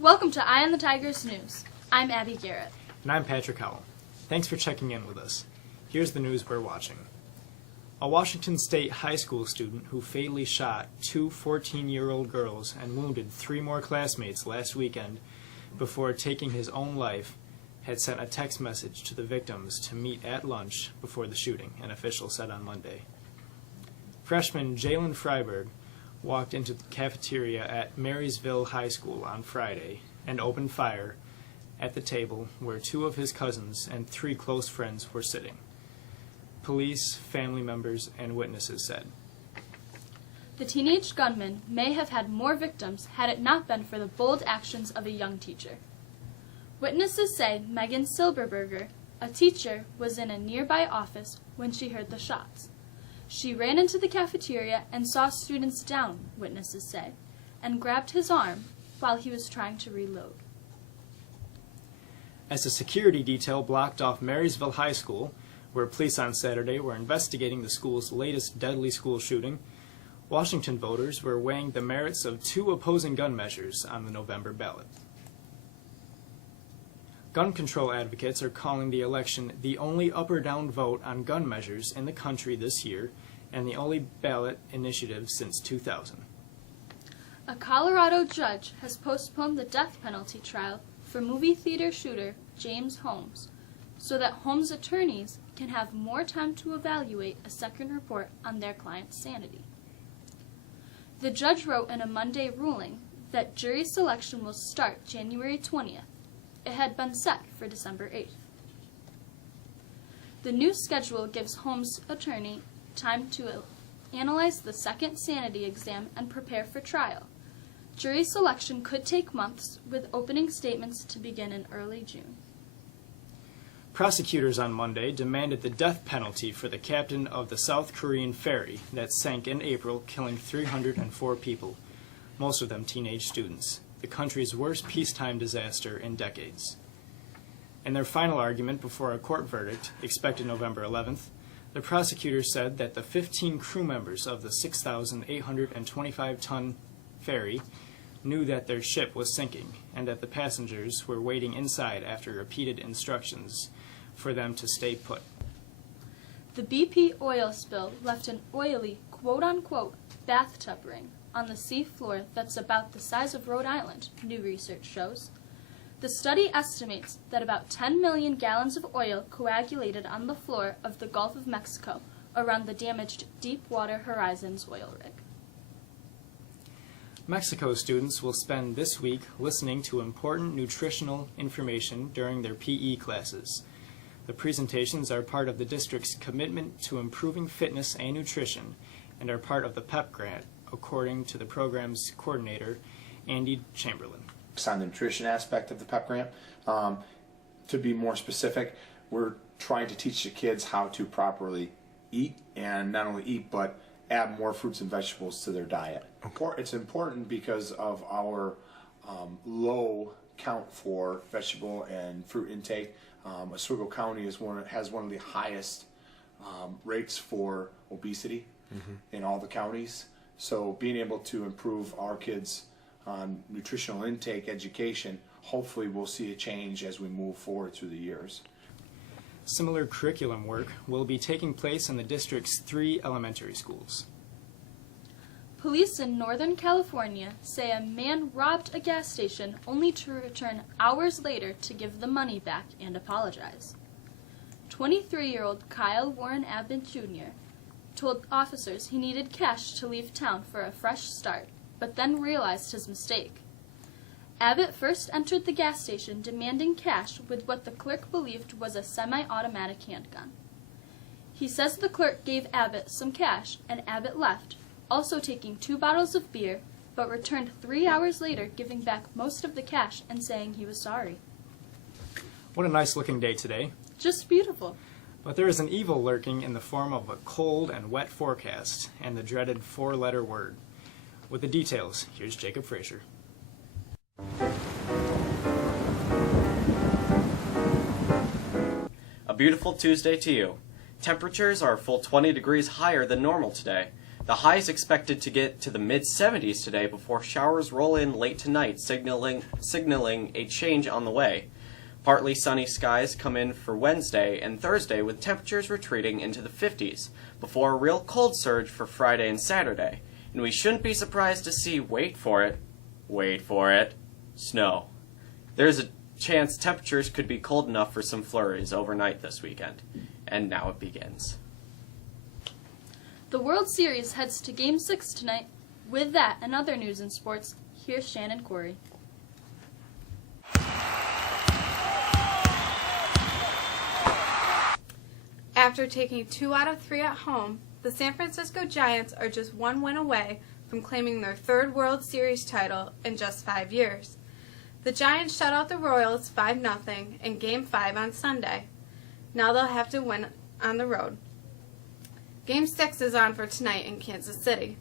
Welcome to Eye on the Tigers News. I'm Abby Garrett. And I'm Patrick Howell. Thanks for checking in with us. Here's the news we're watching. A Washington State high school student who fatally shot two 14-year-old girls and wounded 3 more classmates last weekend before taking his own life had sent a text message to the victims to meet at lunch before the shooting, an official said on Monday. Freshman Jalen Freiberg walked into the cafeteria at Marysville High School on Friday and opened fire at the table where 2 of his cousins and 3 close friends were sitting. Police, family members, and witnesses said. The teenage gunman may have had more victims had it not been for the bold actions of a young teacher. Witnesses say Megan Silberberger, a teacher, was in a nearby office when she heard the shots. She ran into the cafeteria and saw students down, witnesses say, and grabbed his arm while he was trying to reload. As a security detail blocked off Marysville High School, where police on Saturday were investigating the school's latest deadly school shooting, Washington voters were weighing the merits of 2 opposing gun measures on the November ballot. Gun control advocates are calling the election the only up or down vote on gun measures in the country this year and the only ballot initiative since 2000. A Colorado judge has postponed the death penalty trial for movie theater shooter James Holmes so that Holmes' attorneys can have more time to evaluate a second report on their client's sanity. The judge wrote in a Monday ruling that jury selection will start January 20th. It had been set for December 8th. The new schedule gives Holmes' attorney time to analyze the second sanity exam and prepare for trial. Jury selection could take months, with opening statements to begin in early June. Prosecutors on Monday demanded the death penalty for the captain of the South Korean ferry that sank in April, killing 304 people, most of them teenage students, the country's worst peacetime disaster in decades. In their final argument before a court verdict, expected November 11th, the prosecutors said that the 15 crew members of the 6,825-ton ferry knew that their ship was sinking and that the passengers were waiting inside after repeated instructions for them to stay put. The BP oil spill left an oily, quote-unquote, bathtub ring on the sea floor that's about the size of Rhode Island, new research shows. The study estimates that about 10 million gallons of oil coagulated on the floor of the Gulf of Mexico around the damaged Deepwater Horizon's oil rig. Mexico students will spend this week listening to important nutritional information during their PE classes. The presentations are part of the district's commitment to improving fitness and nutrition and are part of the PEP grant, according to the program's coordinator, Andy Chamberlain. On the nutrition aspect of the PEP grant, to be more specific, we're trying to teach the kids how to properly eat, and not only eat, but add more fruits and vegetables to their diet. It's important because of our low count for vegetable and fruit intake. Oswego County has one of the highest rates for obesity in all the counties. So being able to improve our kids' nutritional intake education, hopefully we'll see a change as we move forward through the years. Similar curriculum work will be taking place in the district's 3 elementary schools. Police in Northern California say a man robbed a gas station only to return hours later to give the money back and apologize. 23-year-old Kyle Warren Abbott Jr. told officers he needed cash to leave town for a fresh start, but then realized his mistake. Abbott first entered the gas station demanding cash with what the clerk believed was a semi-automatic handgun. He says the clerk gave Abbott some cash, and Abbott left, also taking 2 bottles of beer, but returned 3 hours later giving back most of the cash and saying he was sorry. What a nice looking day today. Just beautiful. But there is an evil lurking in the form of a cold and wet forecast and the dreaded 4-letter word. With the details, here's Jacob Frazier. A beautiful Tuesday to you. Temperatures are a full 20 degrees higher than normal today. The high is expected to get to the mid-70s today before showers roll in late tonight, signaling a change on the way. Partly sunny skies come in for Wednesday and Thursday, with temperatures retreating into the 50s, before a real cold surge for Friday and Saturday. And we shouldn't be surprised to see, wait for it, snow. There's a chance temperatures could be cold enough for some flurries overnight this weekend. And now it begins. The World Series heads to Game 6 tonight. With that and other news in sports, here's Shannon Corey. After taking 2 out of 3 at home, the San Francisco Giants are just 1 win away from claiming their 3rd World Series title in just 5 years. The Giants shut out the Royals 5-0 in Game 5 on Sunday. Now they'll have to win on the road. Game 6 is on for tonight in Kansas City.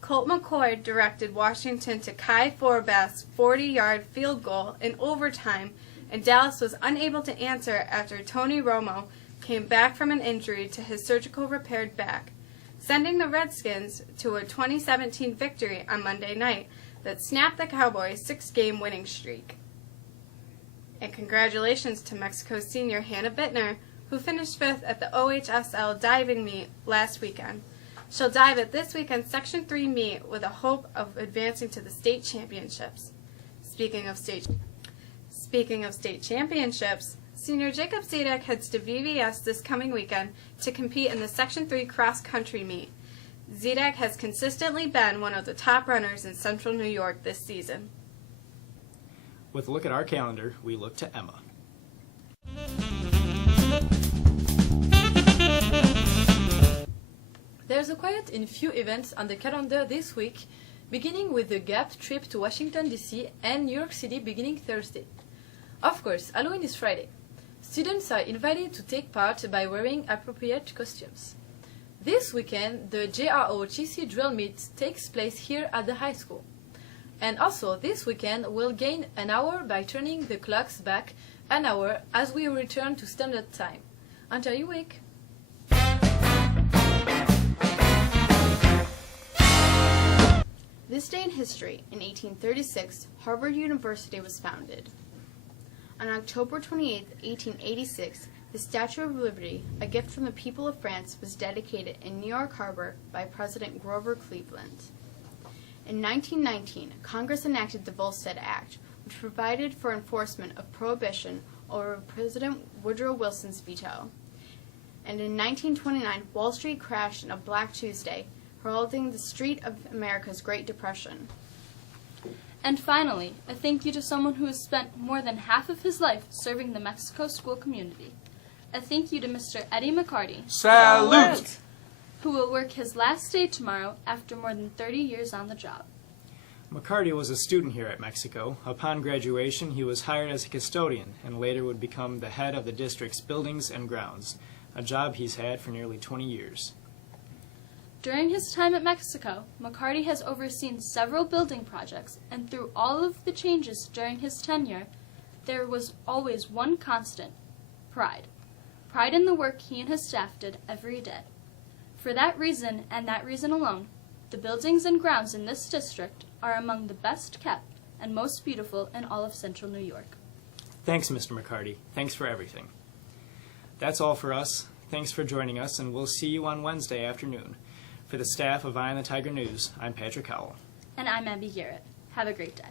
Colt McCoy directed Washington to Kai Forbath's 40-yard field goal in overtime, and Dallas was unable to answer after Tony Romo came back from an injury to his surgical repaired back, sending the Redskins to a 2017 victory on Monday night that snapped the Cowboys' 6-game winning streak. And congratulations to Mexico's senior Hannah Bittner, who finished 5th at the OHSL diving meet last weekend. She'll dive at this weekend's Section 3 meet with a hope of advancing to the state championships. Speaking of state championships, senior Jacob Zedek heads to VVS this coming weekend to compete in the Section 3 cross-country meet. Zedek has consistently been one of the top runners in Central New York this season. With a look at our calendar, we look to Emma. There's a quite a few events on the calendar this week, beginning with the Gap trip to Washington, D.C. and New York City beginning Thursday. Of course, Halloween is Friday. Students are invited to take part by wearing appropriate costumes. This weekend, the JROTC drill meet takes place here at the high school. And also, this weekend, we'll gain an hour by turning the clocks back an hour as we return to standard time. Until you wake. This day in history, in 1836, Harvard University was founded. On October 28, 1886, the Statue of Liberty, a gift from the people of France, was dedicated in New York Harbor by President Grover Cleveland. In 1919, Congress enacted the Volstead Act, which provided for enforcement of prohibition over President Woodrow Wilson's veto. And in 1929, Wall Street crashed on a Black Tuesday, heralding the street of America's Great Depression. And finally, a thank you to someone who has spent more than half of his life serving the Mexico school community. A thank you to Mr. Eddie McCarty. Salute! Who will work his last day tomorrow after more than 30 years on the job. McCarty was a student here at Mexico. Upon graduation, he was hired as a custodian and later would become the head of the district's buildings and grounds, a job he's had for nearly 20 years. During his time at Mexico, McCarty has overseen several building projects, and through all of the changes during his tenure, there was always one constant: pride. Pride in the work he and his staff did every day. For that reason, and that reason alone, the buildings and grounds in this district are among the best kept and most beautiful in all of Central New York. Thanks, Mr. McCarty. Thanks for everything. That's all for us. Thanks for joining us, and we'll see you on Wednesday afternoon. For the staff of Eye on the Tiger News, I'm Patrick Howell. And I'm Abby Garrett. Have a great day.